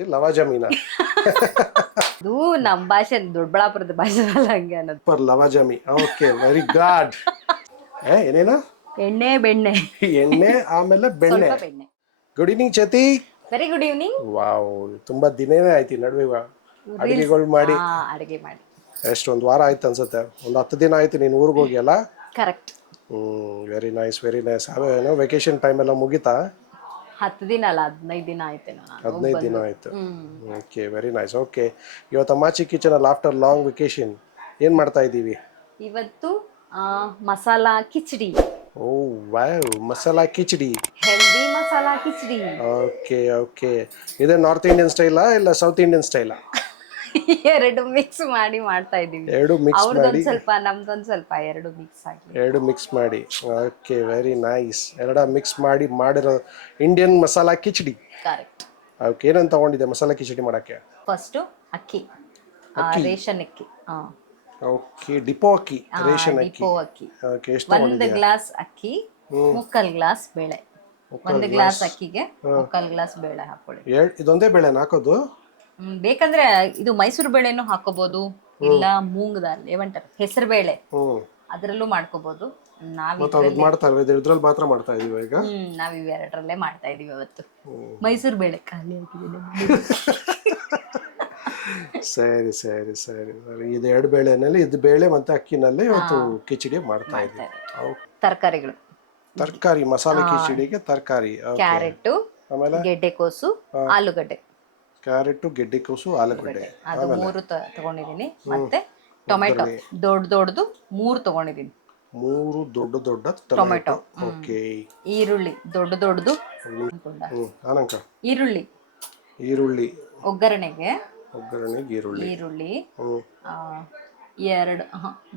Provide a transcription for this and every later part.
ಏನದಿ ಲವಾಜಮೀನ? ಅದು ನಮ್ಮ ಭಾಷೆ ದೊಡ್ಡಬಳ್ಳಾಪುರದ ಭಾಷೆ ಅಲ್ಲ ಹಂಗೆ ಅನ್ನೋದು. ಸೂಪರ್ ಲವಾಜಮಿ. Okay very good. ಏನೇನು? ಎಣ್ಣೆ ಬೆಣ್ಣೆ. ಎಣ್ಣೆ ಆಮೇಲೆ ಬೆಣ್ಣೆ. ಸ್ವಲ್ಪ ಬೆಣ್ಣೆ. Good evening Chethi. Very good evening. Wow, ತುಂಬಾ ದಿನನೇ ಆಯ್ತು ನಡುವೆ ಅಡಿಗೆಗಳು ಮಾಡಿ. ಅಡಿಗೆ ಮಾಡಿ ಎಷ್ಟು ಒಂದು ವಾರ ಆಯ್ತು ಅನ್ಸುತ್ತೆ, ಒಂದು 10 ದಿನ ಆಯ್ತು ನೀನು ಊರಿಗೆ ಹೋಗಿ ಅಲ್ಲ? Correct. Very nice very nice. ಅವೇನೋ ವೆಕೇಶನ್ ಟೈಮ್ ಎಲ್ಲ ಮುಗಿತಾ? 10 ದಿನ ಅಲ್ಲ 15 ದಿನ ಆಯ್ತೇನೋ. 15 ದಿನ ಆಯ್ತು. Okay very nice. ಓಕೆ, ಇವತ್ತು ಅಮ್ಮಾಚಿ ಕಿಚನ್ ಅಲ್ಲಿ ಆಫ್ಟರ್ ಲಾಂಗ್ ವೆಕೇಶನ್ ಏನ್ ಮಾಡ್ತಾ ಇದ್ದೀವಿ? ಇವತ್ತು masala khichdi. Oh wow, masala khichdi. Healthy masala khichdi. Okay okay, ಇದೆ ನಾರ್ತ್ ಇಂಡಿಯನ್ ಸ್ಟೈಲಾ ಇಲ್ಲ ಸೌತ್ ಇಂಡಿಯನ್ ಸ್ಟೈಲಾ? ಎರಡು ಮಿಕ್ಸ್ ಮಾಡಿ ಮಾಡ್ತಾ ಇದೀವಿ. ಎರಡು ಮಿಕ್ಸ್ ಮಾಡಿ, ಸ್ವಲ್ಪ ನಮ್ದೊಂದು ಸ್ವಲ್ಪ ಎರಡು ಮಿಕ್ಸ್ ಆಗಿ. ಎರಡು ಮಿಕ್ಸ್ ಮಾಡಿ. Okay very nice. ಎರಡು ಮಿಕ್ಸ್ ಮಾಡಿ ಮಾಡಿರೋ Indian masala khichdi. Correct. Okay, ಏನಂತ ತಗೊಂಡಿದ್ದೆ ಮಸಾಲಾ ಕಿಚಡಿ ಮಾಡಕ್ಕೆ? ಫಸ್ಟ್ ಅಕ್ಕಿ, ರೇಷನ್ ಅಕ್ಕಿ. ಓಕೆ, ಡಿಪೋ ಅಕ್ಕಿ, ರೇಷನ್ ಅಕ್ಕಿ. ಡಿಪೋ ಅಕ್ಕಿ. ಓಕೆ, ಎಷ್ಟು 1 ಗ್ಲಾಸ್ ಅಕ್ಕಿ, 3/4 ಗ್ಲಾಸ್ ಬೇಳೆ. 1 ಗ್ಲಾಸ್ ಅಕ್ಕಿಗೆ 3/4 ಗ್ಲಾಸ್ ಬೇಳೆ ಹಾಕೊಳ್ಳಿ. ಇದೊಂದೇ ಬೇಳೆ ಹಾಕೋದು? ಬೇಕಂದ್ರೆ ಇದು ಮೈಸೂರು ಬೇಳೆನೂ ಹಾಕೋಬಹುದು, ಇಲ್ಲ ಮೂಂಗ್ ದಾಲ್ ಏವಂಟಾರ ಹೆಸರು ಬೇಳೆ ಅದ್ರಲ್ಲೂ ಮಾಡ್ಕೋಬಹುದು. ಇದ್ರಲ್ಲಿ ಮಾತ್ರ ಮಾಡ್ತಾ ಇದೀವಿ ಈಗ. ನಾವ್ ಇವೆರಡರಲ್ಲೇ ಮಾಡ್ತಾ ಇದೀವಿ ಇವತ್ತು. ಮೈಸೂರು ಬೇಳೆ ಖಾಲಿ ಆಗಿದೆ. ಸರಿ ಸರಿ ಸರಿ ಸರಿ. ಇದು 2 ಬೇಳೆನಲ್ಲಿ, ಇದು ಬೇಳೆ ಮತ್ತೆ ಅಕ್ಕಿನಲ್ಲಿ ಇವತ್ತು ಕಿಚಡಿ ಮಾಡ್ತಾ ಇದ್ದೀವಿ. ತರಕಾರಿಗಳು, ತರಕಾರಿ ಮಸಾಲೆ ಕಿಚಡಿಗೆ ತರಕಾರಿ. ಕ್ಯಾರೆಟ್, ಆಮೇಲೆ ಗೆಡ್ಡೆಕೋಸು, ಆಲೂಗಡ್ಡೆ. ಕ್ಯಾರೆಟ್, ಗೆಡ್ಡೆಕೋಸು, ಆಲೂಗಡ್ಡೆ ಅದು 3 ತಗೊಂಡಿದೀನಿ. ಮತ್ತೆ ಟೊಮೆಟೊ ದೊಡ್ಡದು 3 ತಗೊಂಡಿದೀನಿ. 3 ದೊಡ್ಡ ಟೊಮೆಟೊ. ಓಕೆ. ಈರುಳ್ಳಿ ದೊಡ್ಡದು. ಆನಂಕ ಈರುಳ್ಳಿ ಒಗ್ಗರಣೆಗೆ ಈರುಳ್ಳಿ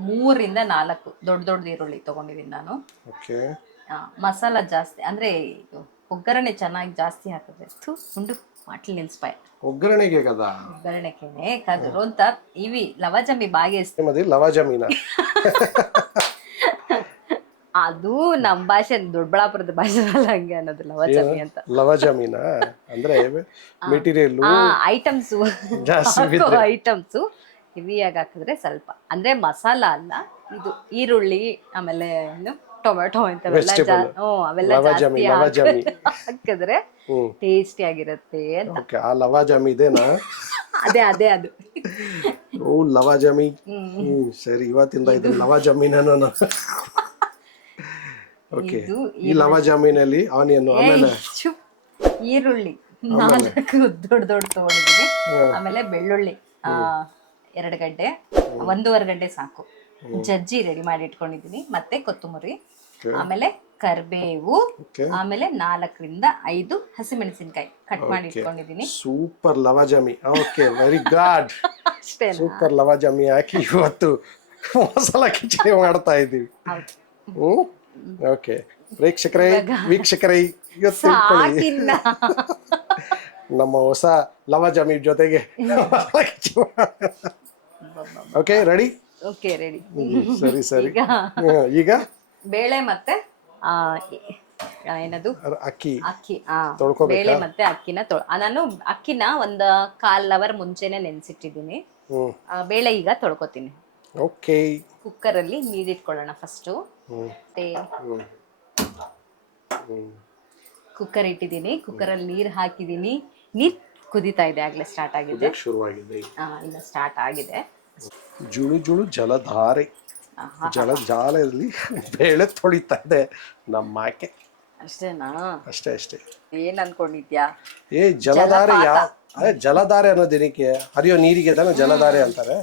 3ರಿಂದ 4 ದೊಡ್ಡ ಈರುಳ್ಳಿ ತಗೊಂಡಿದ್ದೀನಿ ನಾನು. ಓಕೆ. ಮಸಾಲ ಜಾಸ್ತಿ ಅಂದ್ರೆ ಒಗ್ಗರಣೆ ಚೆನ್ನಾಗಿ ಜಾಸ್ತಿ ಹಾಕಿದ್ರೆ ಉಂಡು ಮಾಟ್ಲಿ ನಿಲ್ಸ್ಪಾಯ ಒಗ್ಗರಣೆಗೆ ಕದಾ? ಒಗ್ಗರಣೆಗೆ ಕದ್ರು ಅಂತ ಇವಿ ಲವಾಜಮಿ ಬಾಗೆ ಲವಾಜಮೀನ. ಅದು ನಮ್ಮ ಭಾಷೆ ದೊಡ್ಡಬಳ್ಳಾಪುರದ ಭಾಷೆ ಅಲ್ಲ ಹಂಗೆ ಅನ್ನೋದು ಲವಾಜಮಿ ಅಂತ. ಲವಾಜಮೀನ ಅಂದ್ರೆ ಮೆಟೀರಿಯಲ್ ಐಟಮ್ಸ್ ಹೆವಿಯಾಗಿ ಹಾಕಿದ್ರೆ ಸ್ವಲ್ಪ, ಅಂದ್ರೆ ಮಸಾಲ ಅಲ್ಲ ಇದು, ಈರುಳ್ಳಿ ಆಮೇಲೆ ಟೊಮೆಟೊ ಇಂಥವೆಲ್ಲ ಅವೆಲ್ಲ ಜಾಸ್ತಿ ಹಾಕಿದ್ರೆ ಟೇಸ್ಟಿ ಆಗಿರುತ್ತೆ ಅಂತ. ಆ ಲವಾಜಮಿ ಇದೇನಾ? ಅದೇ ಅದು. ಓ ಲವಾಜಮಿ. ಸರಿ, ಇವತ್ತಿಂದ ಇದು ಲವಾಜಮೀನ. ಓಕೆ, ಈ ಲವಾಜಮೀನಲ್ಲಿ ಆನಿಯನ್, ಆಮೇಲೆ ಈರುಳ್ಳಿ 4 ದೊಡ್ಡ ತಗೊಂಡಿದ್ದೀನಿ. ಆಮೇಲೆ ಬೆಳ್ಳುಳ್ಳಿ 2 ಗಡ್ಡೆ, 1.5 ಗಡ್ಡೆ ಸಾಕು. ಜಜ್ಜಿ ರೆಡಿ ಮಾಡಿ ಇಟ್ಕೊಂಡಿದ್ದೀನಿ. ಮತ್ತೆ ಕೊತ್ತಂಬರಿ, ಆಮೇಲೆ ಕರಿಬೇವು, ಆಮೇಲೆ 4ರಿಂದ 5 ಹಸಿಮೆಣಸಿನಕಾಯಿ ಕಟ್ ಮಾಡಿ ಇಟ್ಕೊಂಡಿದ್ದೀನಿ. ಸೂಪರ್ ಲವಾಜಮಿ. Okay very good. ಸೂಪರ್ ಲವಾಜಮಿ ಹಾಕಿ ಇವತ್ತು ಮಸಾಲಾ ಕಿಚಡಿ ಮಾಡ್ತಾ ಇದ್ದೀವಿ. ಓಕೆ, ವೀಕ್ಷಕರೇ ನಮ್ಮ ಹೊಸ ಲವಾಜಮಿ ಜೊತೆಗೆ ಓಕೆ ರೆಡಿ. Okay ready. ಸರಿ. ಈಗ ಬೇಳೆ ಮತ್ತೆ ಏನದು ಅಕ್ಕಿ ಬೇಳೆ ಮತ್ತೆ ಅಕ್ಕಿನ ನಾನು ಅಕ್ಕಿನ 1/4 ಅವರ್ ಮುಂಚೆನೆ ನೆನ್ಸಿಟ್ಟಿದ್ದೀನಿ. ಬೇಳೆ ಈಗ ತೊಳ್ಕೊತೀನಿ. ಓಕೆ. ಕುಕ್ಕರ್ ಅಲ್ಲಿ ನೀರ್ ಇಟ್ಕೊಳ್ಳೋಣ ಫಸ್ಟ್. ಕುಕ್ಕರ್ ಇಟ್ಟಿದ್ದೀನಿ. ಕುಕ್ಕರ್ ಅಲ್ಲಿ ನೀರ್ ಹಾಕಿದೀನಿ. ನೀರ್ ಕುದಿತಾ ಇದೆ, ಆಗ್ಲೇ ಸ್ಟಾರ್ಟ್ ಆಗಿದೆ. ಇನ್ನು ಸ್ಟಾರ್ಟ್ ಆಗಿದೆ. ಜುಳು ಜಲಧಾರೆಯಲ್ಲಿ ಬೇಳೆ ತೊಳಿತಾ ಇದೆ ನಮ್ಮ ಆಕೆ. ಅಷ್ಟೇನಾ? ಅಷ್ಟೇ. ಏನ್ ಅನ್ಕೊಂಡಿದ್ಯಾ? ಜಲಧಾರೆ ಜಲಧಾರೆ ಅನ್ನೋದೇನಕ್ಕೆ? ಹರಿಯೋ ನೀರಿಗೆ ತಾನೆ ಜಲಧಾರೆ ಅಂತಾರೆ.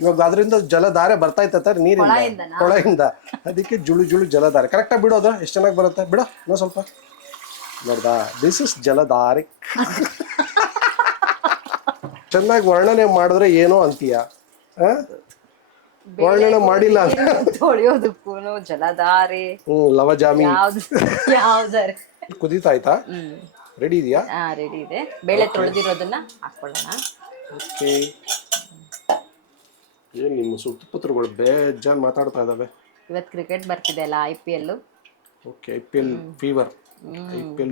ಇವಾಗ ಅದರಿಂದ ಜಲಧಾರೆ ಬರ್ತಾ ಇತ್ತ ನೀರಿಂದ, ಕೊಳೆಯಿಂದ. ಅದಕ್ಕೆ ಜುಳು ಜಲಧಾರೆ. ಕರೆಕ್ಟಾಗಿ ಬಿಡೋದು ಎಷ್ಟು ಚೆನ್ನಾಗಿ ಬರುತ್ತೆ. ಬಿಡ ಇನ್ನೂ ಸ್ವಲ್ಪ. ನೋಡ್ದಾ, ದಿಸ್ ಇಸ್ ಜಲಧಾರೆ. ಚೆನ್ನಾಗಿ ವರ್ಣನೆ ಮಾಡಿದ್ರೆ ಏನೋ ಅಂತೀಯ, ವರ್ಣನೆ ಮಾಡಿಲ್ಲ ತೊಳೆಯೋದಕ್ಕೂ ಜಲಧಾರೆ, ಲವಜಾಮಿ ಯಾವ್ದಾರೆ. ಕುದೀತಾ ಆಯ್ತಾ? ರೆಡಿ ಇದೆಯಾ? ರೆಡಿ ಇದೆ. ಬೇಳೆ ತೊಳೆದಿರೋದನ್ನ ಹಾಕೊಳ್ಳೋಣ. ಓಕೆ. ಏನ್ ನಿಮ್ಮ ಸುತ್ತಪತ್ರಗಳು ಬೇಜಾನ್ ಮಾತಾಡ್ತಾ ಇದಾವೆ. ಇವತ್ತು ಕ್ರಿಕೆಟ್ ಬರ್ತಿದೆ ಅಲ್ಲ, IPL. Okay, IPL fever. IPL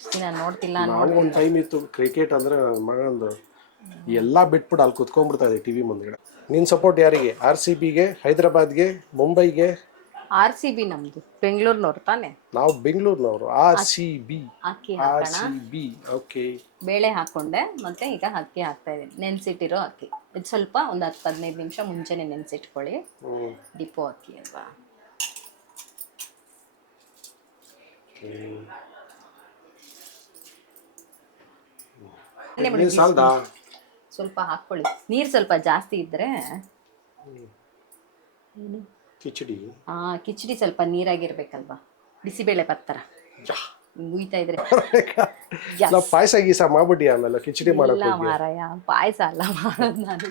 ಇಷ್ಟ್ ದಿನ ನೋಡ್ತಿಲ್ಲ ನಾವು ಒಂದು ಟೈಮ್ ಇತ್ತು ಕ್ರಿಕೆಟ್ ಅಂದರೆ ನನ್ನ ಮಗಂದು ಎಲ್ಲ ಬಿಟ್ಬಿಟ್ಟು ಅಲ್ಲಿ ಕುತ್ಕೊಂಡ್ಬಿಡ್ತಾ ಇದೆ ಟಿ ವಿ ಮುಂದ್ಗಡೆ. ನಿನ್ನ ಸಪೋರ್ಟ್ ಯಾರಿಗೆ? RCBಗೆ, ಹೈದರಾಬಾದ್ಗೆ, ಮುಂಬೈಗೆ? RCB ನಮ್ದು ಬೆಂಗಳೂರಿನವ್ರು ತಾನೆ. ನಾವು ಬೆಂಗಳೂರಿನವರು. RCB. ಅಕ್ಕಿ ಹಾಕೋಣ. RCB. ಓಕೆ. ಬೇಳೆ ಹಾಕೊಂಡೆ ಮತ್ತೆ ಈಗ ಅಕ್ಕಿ ಹಾಕ್ತಾ ಇದ್ದೀನಿ. ನೆನೆಸಿಟ್ಟಿರೋ ಅಕ್ಕಿ. ಇದು ಸ್ವಲ್ಪ ಒಂದು 10-15 ನಿಮಿಷ ಮುಂಚೆನೆ ನೆನೆಸಿಟ್ಕೊಳ್ಳಿ. ಡಿಪೋ ಅಕ್ಕಿ ಅಲ್ವಾ. ಸ್ವಲ್ಪ ಹಾಕ್ಕೊಳ್ಳಿ. ನೀರು ಸ್ವಲ್ಪ ಜಾಸ್ತಿ ಇದ್ರೆ ಕಿಚಡಿ. ಕಿಚಡಿ ಸ್ವಲ್ಪ ನೀರಾಗಿರ್ಬೇಕಲ್ವಾ. ಬಿಸಿಬೇಳೆ ಪತ್ತರ ಉಯ್ತಾ ಇದ್ರೆ ಪಾಯಸ ಗೀಸ ಮಾಡ್ಬಿಟ್ಟು ಆಮೇಲೆ ಕಿಚಡಿ ಇಲ್ಲ ಮಾರಾಯ, ಪಾಯಸ ಅಲ್ಲ ಮಾಡೋದು ನಾನು,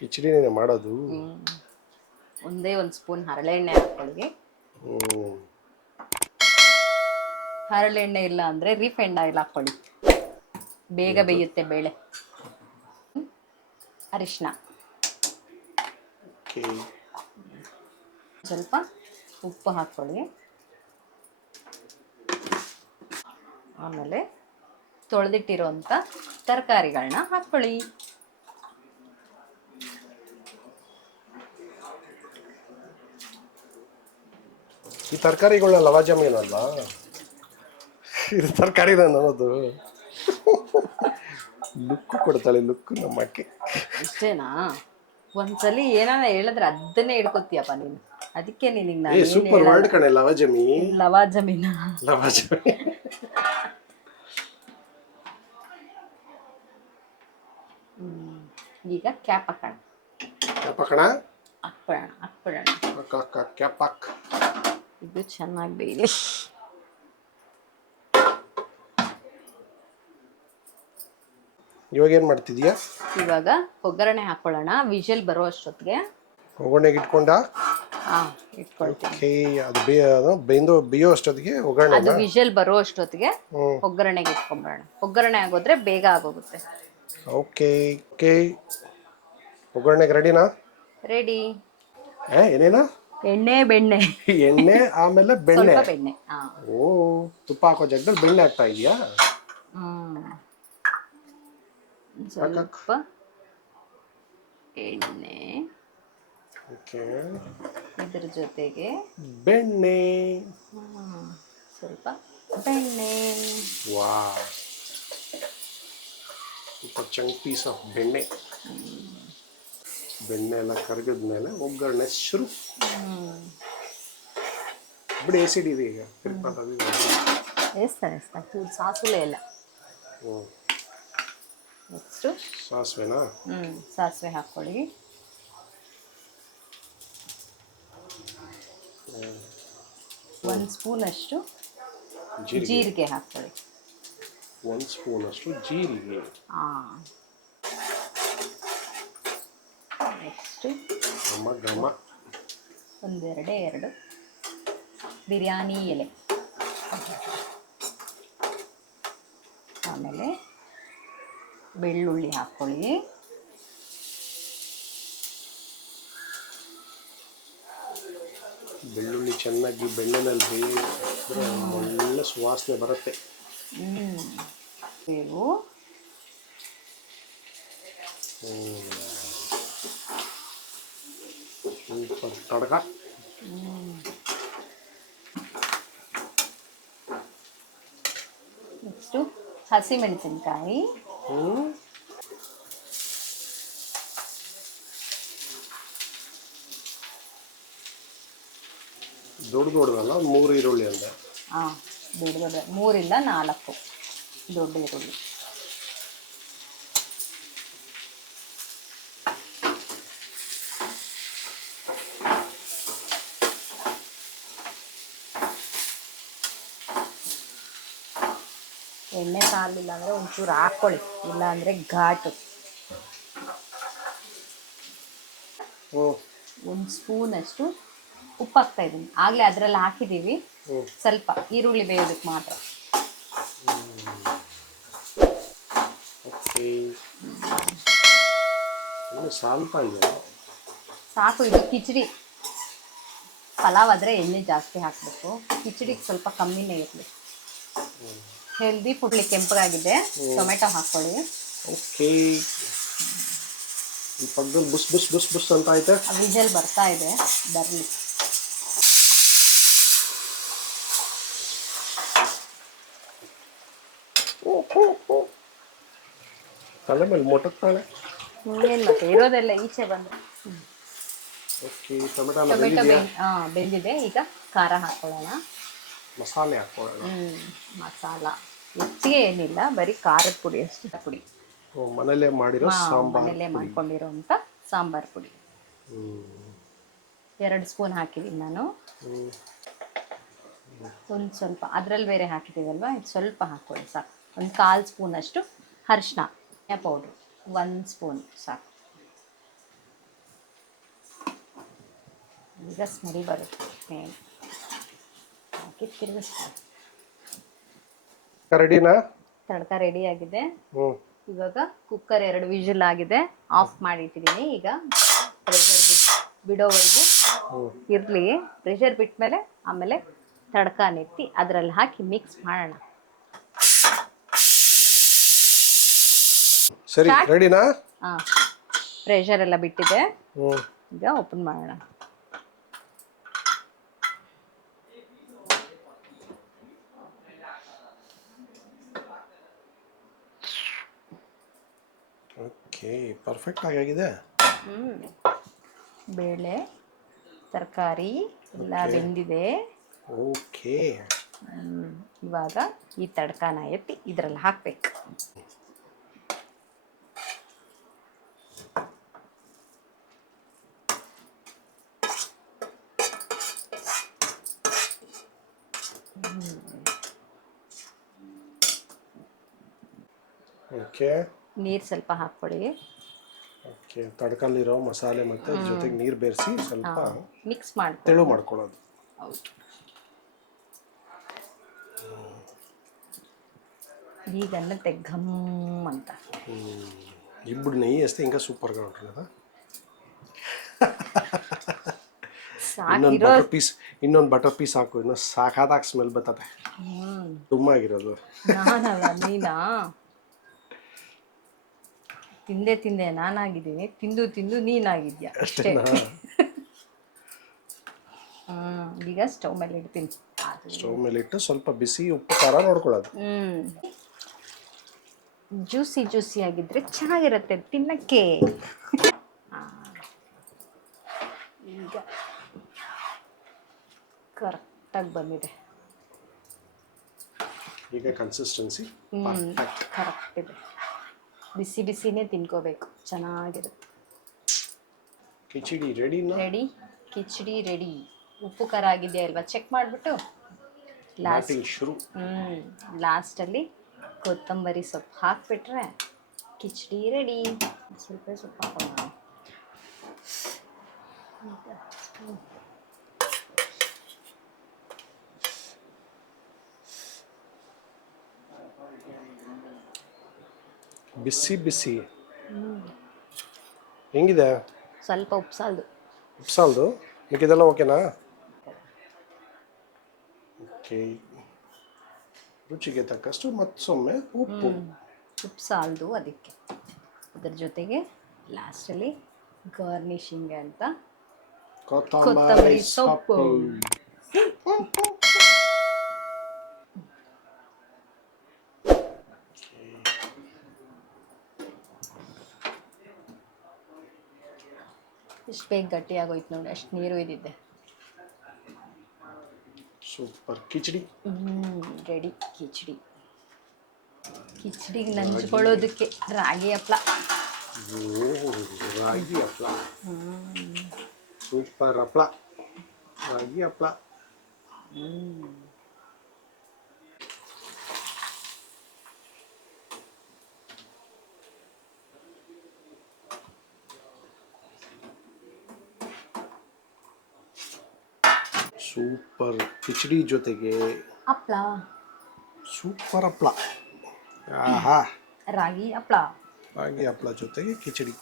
ಕಿಚಡಿನೇ ಮಾಡೋದು. ಒಂದೇ ಒಂದು ಸ್ಪೂನ್ ಹರಳೆಣ್ಣೆ ಹಾಕೊಳ್ಳಿ. ಹರಳೆಣ್ಣೆ ಇಲ್ಲ ಅಂದ್ರೆ ರಿಫೈಂಡ್ ಆಯಿಲ್ ಹಾಕೊಳ್ಳಿ, ಬೇಗ ಬೇಯುತ್ತೆ ಬೇಳೆ. ಅರಿಶಿನ, ಸ್ವಲ್ಪ ಉಪ್ಪು ಹಾಕ್ಕೊಳ್ಳಿ. ಆಮೇಲೆ ತೊಳೆದಿಟ್ಟಿರುವಂಥ ತರಕಾರಿಗಳನ್ನ ಹಾಕ್ಕೊಳ್ಳಿ. ಈ ತರಕಾರಿಗಳನ್ನ ಲವಾಜಮೀನು ಅಲ್ವಾ? ಇದು ತರಕಾರಿನ ಅನ್ನೋದು. ಲುಕ್ಕು ಕೊಡ್ತಾಳೆ, ಲುಕ್ಕು ನಮ್ಮ ಅಕ್ಕಿ. ಇಷ್ಟೇನಾ? ಒಂದ್ಸಲಿ ಏನಾನ ಹೇಳಿದ್ರೆ ಅದನ್ನೇ ಹಿಡ್ಕೊತೀಯಪ್ಪ ನೀನು. ಅದಕ್ಕೆ ನಿನಗೆ ಸೂಪರ್ ವರ್ಡ್ ಕಣೆ ಲವಾಜಮಿ. ಲವಾಜಮೀನ. ಲವಾಜಮಿ. ಈಗ ಕ್ಯಾಪ್ ಹಾಕೋಣ. ಕ್ಯಾಪ್ ಹಾಕೋಣ. ಕ್ಯಾಪ್ ಹಾಕ್. ಇದು ಚೆನ್ನಾಗಿ ಬೇಯಲಿ. ಇವಾಗ ಏನ್ ಮಾಡ್ತಿದ್ಯಾ? ಇವಾಗ ಒಗ್ಗರಣೆ ಹಾಕೊಳ್ಳೋಣ. ವಿಷಲ್ ಬರೋ ಅಷ್ಟೊತ್ತಿಗೆ ಒಗ್ಗರಣೆಗೆ ಇಟ್ಕೊಂಡ ಇಟ್ಕೊಳ್ತೀನಿ. ಅದು ಬೇಯೋ ಅಷ್ಟೊತ್ತಿಗೆ ಒಗ್ಗರಣೆ. ಅದು ವಿಷಲ್ ಬರೋ ಅಷ್ಟೊತ್ತಿಗೆ ಒಗ್ಗರಣೆಗೆ ಇಟ್ಕೊಂಡ್ಬಿಡೋಣ. ಒಗ್ಗರಣೆ ಆಗೋದ್ರೆ ಬೇಗ ಆಗೋಗುತ್ತೆ. Okay okay. ಒಗ್ಗರಣೆಗೆ ರೆಡಿನಾ? ರೆಡಿ. ಏನೇನಾ? ಎಣ್ಣೆ, ಬೆಣ್ಣೆ. ಎಣ್ಣೆ ಆಮೇಲೆ ಬೆಣ್ಣೆ. ಬೆಣ್ಣೆ. ಓ, ತುಪ್ಪ ಹಾಕೋ ಜಾಗದಲ್ಲಿ ಬೆಣ್ಣೆ ಹಾಕ್ತಾ ಇದೀಯಾ? ಸ್ವಲ್ಪ ಎಣ್ಣೆ, ಇದ್ರ ಜೊತೆಗೆ ಬೆಣ್ಣೆ, ಸ್ವಲ್ಪ ಬೆಣ್ಣೆ. ವಾ, ಸ್ವಲ್ಪ ಚಂಕ್ ಪೀಸ್ ಆಫ್ ಬೆಣ್ಣೆ. ಬೆಣ್ಣೆ ಎಲ್ಲ ಕರಗಿದ್ಮೇಲೆ ಒಗ್ಗರಣೆ ಶುರು. ಬಿಡಿ, ಎಸಿಡ್ ಇದೆ ಈಗ. ಸಾಸುಲೆ ಎಲ್ಲ. ನೆಕ್ಸ್ಟು ಸಾಸಿವೆನಾ? ಸಾಸಿವೆ ಹಾಕ್ಕೊಳ್ಳಿ. ಒಂದು ಸ್ಪೂನ್ ಅಷ್ಟು ಜೀರಿಗೆ ಹಾಕ್ಕೊಳ್ಳಿ. 1 ಸ್ಪೂನ್ ಅಷ್ಟು ಜೀರಿಗೆ. ನೆಕ್ಸ್ಟು ಘಮ ಎರಡು ಬಿರಿಯಾನಿ ಎಲೆ. ಆಮೇಲೆ ಬೆಳ್ಳುಳ್ಳಿ ಹಾಕ್ಕೊಳ್ಳಿ. ಬೆಳ್ಳುಳ್ಳಿ ಚೆನ್ನಾಗಿ ಬೆಣ್ಣೆನಲ್ಲಿ ಬೇಯಿಸಿದ್ರೆ ಒಳ್ಳೆ ಸುವಾಸನೆ ಬರುತ್ತೆ. ಬೇವು, ಸೂಪರ್ ತಡಕ. ನೆಕ್ಸ್ಟು ಹಸಿಮೆಣಸಿನ್ಕಾಯಿ. ದೊಡ್ಡದಲ್ಲ, 3 ಈರುಳ್ಳಿ ಅಂದೆ. ದೊಡ್ಡ 3 ಇಂದ 4 ದೊಡ್ಡ ಈರುಳ್ಳಿ. ಎಣ್ಣೆ ಸಾಲಿಲ್ಲ ಅಂದರೆ ಒಂಚೂರು ಹಾಕ್ಕೊಳ್ಳಿ, ಇಲ್ಲ ಅಂದರೆ ಘಾಟು. 1 ಸ್ಪೂನ್ ಅಷ್ಟು ಉಪ್ಪು ಹಾಕ್ತಾ ಇದ್ದೀನಿ. ಆಗಲೇ ಅದರಲ್ಲಿ ಹಾಕಿದ್ದೀವಿ. ಸ್ವಲ್ಪ ಈರುಳ್ಳಿ ಬೇಯೋದಕ್ಕೆ ಮಾತ್ರ. ಸಾಕು. ಇದು ಕಿಚಡಿ. ಪಲಾವ್ ಆದರೆ ಎಣ್ಣೆ ಜಾಸ್ತಿ ಹಾಕಬೇಕು. ಕಿಚಡಿಗೆ ಸ್ವಲ್ಪ ಕಮ್ಮಿನೇ ಇರಲಿ. ಹೆಲ್ದಿ ಫುಡ್ಲಿ ಕೆಂಪಗಾಗಿದೆ. ಟೊಮೆಟೊ ಹಾಕೊಳ್ಳಿ. ಓಕೆ. ಈ ಪಕ್ಕದಲ್ಲಿ ಬುಸ್ ಬುಸ್ ಬುಸ್ ಬುಸ್ ಅಂತ ಐತೆ. ವಿಜಲ್ ಬರ್ತಾ ಇದೆ, ಬರಲಿ. ತಲೆ ಮೇಲೆ ಮೊಟಕ್ತಾಳೆ. ಏನು ಮತ್ತೆ ಇರೋದೆಲ್ಲ ಈಚೆ ಬಂದ್ರೆ. ಓಕೆ. ಟೊಮೆಟೊ ಬೆಂದಿದೆ. ಈಗ ಖಾರ ಹಾಕೊಳ್ಳೋಣ. ಮಸಾಲೆ ಹಾಕೊಳ್ಳೋಣ. ಮಸಾಲ ಹೆಚ್ಚಿಗೆ ಏನಿಲ್ಲ, ಬರೀ ಖಾರದ ಪುಡಿ ಅಷ್ಟು ಪುಡಿ. ಮನೇಲೆ ಮಾಡಿರೋ ಸಾಂಬಾರ್, ಮನೇಲೆ ಮಾಡ್ಕೊಂಡಿರೋಂಥ ಸಾಂಬಾರ್ ಪುಡಿ 2 ಸ್ಪೂನ್ ಹಾಕಿದ್ದೀನಿ ನಾನು. ಒಂದು ಸ್ವಲ್ಪ ಅದರಲ್ಲಿ ಬೇರೆ ಹಾಕಿದ್ದೀವಲ್ವ, ಇದು ಸ್ವಲ್ಪ ಹಾಕ್ಕೊಳ್ಳಿ ಸಾಕು. ಒಂದು 1/4 ಸ್ಪೂನ್ ಅಷ್ಟು ಅರಿಶಿನ ಪೌಡ್ರು 1 ಸ್ಪೂನ್ ಸಾಕು. ಈಗ ಸ್ಮೆಲ್ ಬರುತ್ತೆ. ಹಾಕಿ ತಿರುಗಿಸ್ತೀನಿ. ರೆಡಿನಾ? ತಡ್ಕ ರೆಡಿ ಆಗಿದೆ. ಇವಾಗ ಕುಕ್ಕರ್ 2 ವಿಜಿಲ್ ಆಗಿದೆ, ಆಫ್ ಮಾಡಿಟ್ಟಿದ್ದೀನಿ. ಈಗ ಪ್ರೆಷರ್ ಬಿಡೋವರೆಗೂ ಇರಲಿ. ಪ್ರೆಷರ್ ಬಿಟ್ಮೇಲೆ ಆಮೇಲೆ ತಡ್ಕ ನೆತ್ತಿ ಅದರಲ್ಲಿ ಹಾಕಿ ಮಿಕ್ಸ್ ಮಾಡೋಣ. ಸರಿ, ರೆಡಿನಾ? ಹಾಂ, ಪ್ರೆಷರ್ ಎಲ್ಲ ಬಿಟ್ಟಿದೆ. ಈಗ ಓಪನ್ ಮಾಡೋಣ. ಓಕೆ, ಪರ್ಫೆಕ್ಟ್ ಆಗಿದೆ. ಬೇಳೆ ತರಕಾರಿ ಎಲ್ಲ ಬೆಂದಿದೆ. ಓಕೆ. ಇವಾಗ ಈ ತಡ್ಕಾನ ಎತ್ತಿ ಇದರಲ್ಲಿ ಹಾಕ್ಬೇಕು. ಓಕೆ. ನೀರು ಸ್ವಲ್ಪ ಹಾಕ್ಕೊಳ್ಳಿ. ಓಕೆ. ತಡ್ಕಲ್ಲಿರೋ ಮಸಾಲೆ ಮತ್ತೆ ಜೊತೆಗೆ ನೀರು ಬೇರಿಸಿ ಸ್ವಲ್ಪ ಮಿಕ್ಸ್ ಮಾಡಿ ತೆಳು ಮಾಡ್ಕೊಳ್ಳೋದು. ಹೌದು. ಈಗ ಅನ್ನತ್ತೆ ಘಮ್ ಅಂತ. ఇప్పుడు నెయ్యి వేస్తే ఇంకా సూపర్గా ఉంటుంది కదా. ಇನ್ನೊಂದು ಬಟರ್ ಪೀಸ್ ಹಾಕು, ಇನ್ನು ಸಾಕಾದಾಗ ಸ್ಮೆಲ್ ಬರ್ತದೆ. ತುಂಬ ಆಗಿರೋದು. ನಾನಲ್ಲ, ನೀನಾ? ತಿಂದೆ ನಾನಾಗಿದ್ದೀನಿ, ತಿಂದು ನೀನಾಗಿದ್ಯಾ ಅಷ್ಟೇ. ಈಗ ಸ್ಟವ್ ಮೇಲೆ ಇಡ್ತೀನಿ. ಸ್ಟವ್ ಮೇಲೆ ಇಟ್ಟು ಸ್ವಲ್ಪ ಬಿಸಿ ಉಪ್ಪು ಖಾರ ನೋಡ್ಕೊಳ್ಳೋದು. ಜ್ಯೂಸಿ ಆಗಿದ್ರೆ ಚೆನ್ನಾಗಿರುತ್ತೆ ತಿನ್ನಕ್ಕೆ. ಈಗ ಕರೆಕ್ಟಾಗಿ ಬಂದಿದೆ. ಈಗ ಕನ್ಸಿಸ್ಟೆನ್ಸಿ ಕರೆಕ್ಟ್ ಇದೆ. ಬಿಸಿನೇ ತಿನ್ಕೋಬೇಕು, ಚೆನ್ನಾಗಿರುತ್ತೆ. ಕಿಚಡಿ ರೆಡಿನಾ? Ready, khichdi ready. ಉಪ್ಪು ಖಾರ ಆಗಿದೆಯಾ ಇಲ್ವಾ ಚೆಕ್ ಮಾಡಿಬಿಟ್ಟು ಲಾಸ್ಟಲ್ಲಿ ಕೊತ್ತಂಬರಿ ಸೊಪ್ಪು ಹಾಕ್ಬಿಟ್ರೆ ಕಿಚಡಿ ರೆಡಿ. ಸ್ವಲ್ಪ ಹಾಕೋಣ. ಬಿಸಿ ಹೆಂಗಿದೆ? ಸ್ವಲ್ಪ ಉಪ್ಸಾಲ್ದು ಮಿಕ್ಕಿದೆಲ್ಲ ಓಕೆನಾ? ಓಕೆ. ರುಚಿಗೆ ತಕ್ಕಷ್ಟು ಮತ್ತೊಮ್ಮೆ ಉಪ್ಪು ಸಾಲದು. ಅದಕ್ಕೆ ಅದ್ರ ಜೊತೆಗೆ ಲಾಸ್ಟಲ್ಲಿ ಗಾರ್ನಿಷಿಂಗ್ ಅಂತ ಕೊತ್ತಂಬರಿ ಸೊಪ್ಪು. ಇಷ್ಟು ಬೇಗ ಗಟ್ಟಿ ಆಗೋಯ್ತು ನೋಡಿ, ಅಷ್ಟು ನೀರು ಇದ್ದಿದ್ದೆ. Super khichdi ready. ಕಿಚಡಿಗೆ ನಂಚ್ಕೊಳ್ಳೋದಕ್ಕೆ ರಾಗಿ ಹಪ್ಪಳ. ರಾಗಿ ಹಪ್ಪಳ ಸೂಪರ್. ಹಪ್ಪಳ, ರಾಗಿ ಹಪ್ಪಳ. ಸೂಪರ್ ಕಿಚಡಿ ಜೊತೆಗೆ ಹಪ್ಪಳ. ಸೂಪರ್ ಹಪ್ಪಳ. ಆಹಾ, ರಾಗಿ ಹಪ್ಪಳ. ರಾಗಿ ಹಪ್ಪಳ ಜೊತೆಗೆ ಕಿಚಡಿ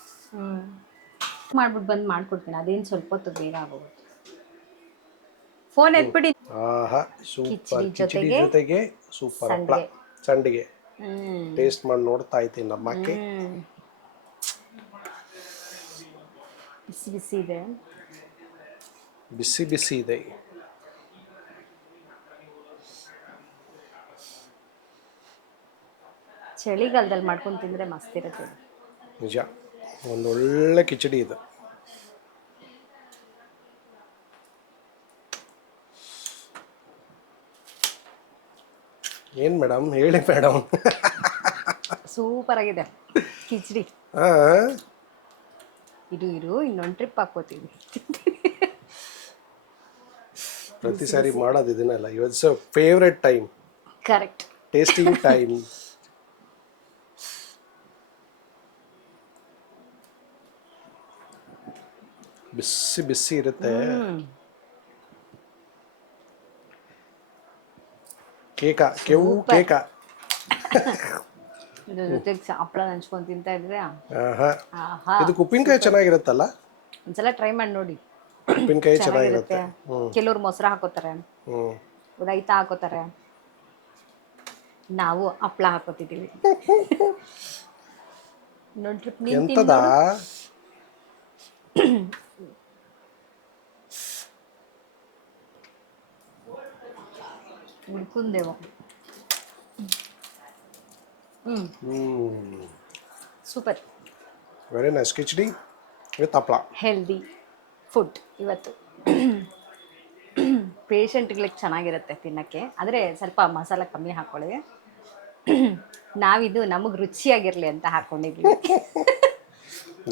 ಮಾಡ್ಬಿಟ್ಟು ಬಂದು ಮಾಡ್ಕೊಡ್ತೀನಿ. ಅದೇನು ಸ್ವಲ್ಪ ಹೊತ್ತು ಬೇಗ ಆಗೋಗುತ್ತೆ. ಫೋನ್ ಎತ್ಬಿಡಿ. ಆಹಾ, ಸೂಪರ್ ಕಿಚಡಿ ಜೊತೆಗೆ ಸೂಪರ್ ಹಪ್ಪಳ. ಸಂಡಿಗೆ ಹ್ಮ್ ಟೇಸ್ಟ್ ಮಾಡಿ ನೋಡ್ತಾ ಇದ್ದೀನಿ ನಮ್ಮಕ್ಕೆ. ಬಿಸಿ ಬಿಸಿ ಇದೆ. ಬಿಸಿ ಬಿಸಿ ಇದೆ. ಚಳಿಗಾಲದಲ್ಲಿ ಮಾಡ್ಕೊಂಡು ತಿಂದ್ರೆ ಮಸ್ತ್ ಇರುತ್ತೆ. ನಿಜ, ಒಂದೊಳ್ಳೆ ಕಿಚಡಿ ಇದು. ಏನು ಮೇಡಮ್ ಹೇಳಿ ಮೇಡಮ್. ಸೂಪರ್ ಆಗಿದೆ ಕಿಚಡಿ. ಹಾಂ, ಇರು ಇನ್ನೊಂದು ಟ್ರಿಪ್ ಹಾಕೋತೀವಿ. ಪ್ರತಿ ಸಾರಿ ಮಾಡೋದು ಇದನ್ನೆಲ್ಲ. It's a favourite time, correct. Tasting time. ಬಿಸಿ ಬಿಸಿ ಇರುತ್ತೆ. ಕೇಕ ಕೆವು ಕೇಕ. ಇದ್ರ ಜೊತೆಗೆ ಹಪ್ಪಳ ಹಂಚ್ಕೊಂಡು ತಿಂತಾ ಇದ್ರೆ ಆಹಾ, ಆಹಾ. ಇದಕ್ಕೆ ಉಪ್ಪಿನಕಾಯಿ ಚೆನ್ನಾಗಿರುತ್ತಲ್ಲ. ಒಂದ್ಸಲ ಟ್ರೈ ಮಾಡಿ ನೋಡಿ, ಉಪ್ಪಿನಕಾಯಿ ಚೆನ್ನಾಗಿರುತ್ತೆ. ಚೆನ್ನಾಗಿರುತ್ತೆ. ಕೆಲವ್ರು ಮೊಸರು ಹಾಕೋತಾರೆ, ಹ್ಞೂ, ರೈತ ಹಾಕೋತಾರೆ, ನಾವು ಹಪ್ಪಳ ಹಾಕೋತಿದ್ದೀವಿ. ಇನ್ನೊಂದು ಟ್ರಿಪ್ ನೀನು ಎಂತದ ಉಳ್ಕುಂದೇವು. Super. Very nice khichdi with happala. Healthy food ಇವತ್ತು. ಪೇಷಂಟ್ಗಳಿಗೆ ಚೆನ್ನಾಗಿರುತ್ತೆ ತಿನ್ನೋಕ್ಕೆ, ಆದರೆ ಸ್ವಲ್ಪ ಮಸಾಲೆ ಕಮ್ಮಿ ಹಾಕ್ಕೊಳ್ಳಿ. ನಾವಿದು ನಮಗೆ ರುಚಿಯಾಗಿರಲಿ ಅಂತ ಹಾಕ್ಕೊಂಡಿದ್ವಿ.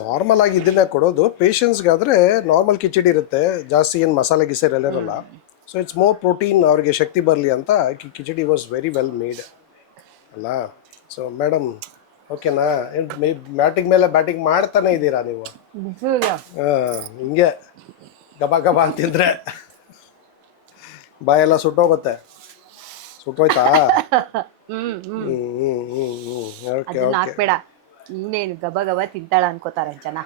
ನಾರ್ಮಲ್ ಆಗಿ ಇದನ್ನೇ ಕೊಡೋದು ಪೇಷಂಟ್ಸ್ಗಾದರೆ. ನಾರ್ಮಲ್ ಕಿಚಡಿ ಇರುತ್ತೆ, ಜಾಸ್ತಿ ಏನು ಮಸಾಲೆ ಗಿಸರ್ ಇರಲ್ಲ. ಸೊ ಇಟ್ಸ್ ಮೋರ್ ಪ್ರೋಟೀನ್, ಅವ್ರಿಗೆ ಶಕ್ತಿ ಬರಲಿ ಅಂತ khichdi was very well made ಅಲ್ಲ. ಸೊ ಮೇಡಮ್ ಓಕೆನಾ? ಬ್ಯಾಟಿಂಗ್ ಮೇಲೆ ಬ್ಯಾಟಿಂಗ್ ಮಾಡ್ತಾನೆ ಇದ್ದೀರಾ ನೀವು. ಹಿಂಗೆ ಗಬ ಗಬ ಅಂತಿದ್ರೆ ಬಾಯೆಲ್ಲ ಸುಟ್ಟೋಗುತ್ತೆ. ಸುಟ್ಟೋಯ್ತಾ? ಓಕೆ ಅದನ್ನ ಓಕೆ. ಹಾಕ್ಬೇಡ, ಇನ್ನೇನು ಗಬ ಗಬ ತಿಂತಾಳ ಅನ್ಕೋತಾರೆ ಜನ.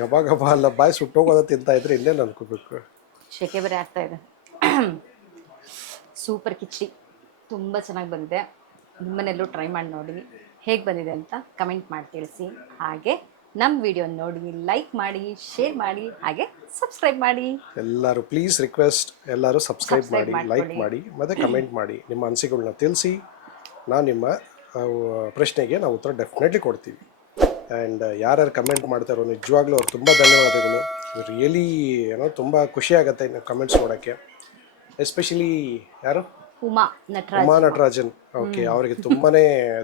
ಗಬ ಗಬ ಅಲ್ಲ, ಬಾಯಿ ಸುಟ್ಟೋಗೋದ ತಿಂತಾ ಇದ್ರೆ ಇನ್ನೇನು ಅನ್ಕೋಬೇಕು. ಶೆಕೆ ಬೇರೆ ಆಗ್ತಾ ಇದೆ. ಸೂಪರ್ ಕಿಚಡಿ ತುಂಬ ಚೆನ್ನಾಗಿ ಬಂದಿದೆ. ನಿಮ್ಮನೆಲ್ಲೂ ಟ್ರೈ ಮಾಡಿ ನೋಡಿ, ಹೇಗೆ ಬಂದಿದೆ ಅಂತ ಕಮೆಂಟ್ ಮಾಡಿ ತಿಳಿಸಿ. ಹಾಗೆ ನಮ್ಮ ವಿಡಿಯೋ ನೋಡಿ ಲೈಕ್ ಮಾಡಿ, ಶೇರ್ ಮಾಡಿ, ಹಾಗೆ ಸಬ್ಸ್ಕ್ರೈಬ್ ಮಾಡಿ. ಎಲ್ಲರೂ ಪ್ಲೀಸ್ ರಿಕ್ವೆಸ್ಟ್, ಎಲ್ಲರೂ ಸಬ್ಸ್ಕ್ರೈಬ್ ಮಾಡಿ, ಲೈಕ್ ಮಾಡಿ, ಮತ್ತು ಕಮೆಂಟ್ ಮಾಡಿ. ನಿಮ್ಮ ಅನಿಸಿಕೆಗಳನ್ನ ತಿಳಿಸಿ. ನಾವು ನಿಮ್ಮ ಪ್ರಶ್ನೆಗೆ ನಾವು ಉತ್ತರ ಡೆಫಿನೆಟ್ಲಿ ಕೊಡ್ತೀವಿ. ಆ್ಯಂಡ್ ಯಾರ್ಯಾರು ಕಮೆಂಟ್ ಮಾಡ್ತಾರೋ ನಿಜವಾಗ್ಲೂ ಅವ್ರು ತುಂಬ ಧನ್ಯವಾದಗಳು. ರಿಯಲಿ ಏನೋ ತುಂಬ ಖುಷಿ ಆಗುತ್ತೆ ಇನ್ನು ಕಮೆಂಟ್ಸ್ ನೋಡೋಕ್ಕೆ. ಎಸ್ಪೆಷಲಿ ಯಾರು? ಉಮಾ ನಟರಾಜನ್. ಓಕೆ, ಅವರಿಗೆ ತುಂಬಾ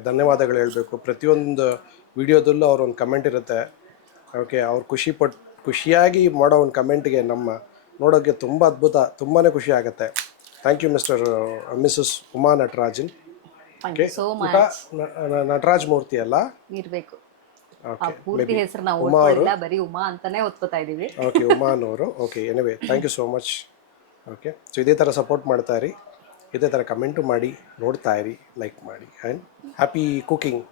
ಧನ್ಯವಾದಗಳು ಹೇಳಬೇಕು. ಪ್ರತಿಯೊಂದು ವಿಡಿಯೋದಲ್ಲೂ ಅವ್ರೊಂದು ಕಮೆಂಟ್ ಇರುತ್ತೆ. ಓಕೆ, ಅವ್ರು ಖುಷಿಯಾಗಿ ಮಾಡೋ ಒಂದು ಕಮೆಂಟ್ಗೆ ನಮ್ಮ ನೋಡೋಕ್ಕೆ ತುಂಬ ಅದ್ಭುತ, ತುಂಬಾ ಖುಷಿ ಆಗುತ್ತೆ. Thank you Mrs Uma Natarajan. Okay, ಊಟ ನಟರಾಜ್ ಮೂರ್ತಿ ಅಲ್ಲ ಇರಬೇಕು. ಓಕೆ, ಪೂರ್ತಿ ಹೆಸರು ನಾವು ಓದ್ಕೊಳ್ಳಿಲ್ಲ, ಬರೀ ಉಮಾ ಅಂತಾನೆ ಓದ್ಕೋತಾ ಇದೀವಿ. ಓಕೆ, ಉಮಾನವರು. Okay, anyway thank you so much. Okay, so ಇದೇ ಥರ ಸಪೋರ್ಟ್ ಮಾಡ್ತಾ ಇರಿ, ಇದೇ ಥರ ಕಮೆಂಟು ಮಾಡಿ, ನೋಡ್ತಾ ಇರಿ, ಲೈಕ್ ಮಾಡಿ. And happy cooking.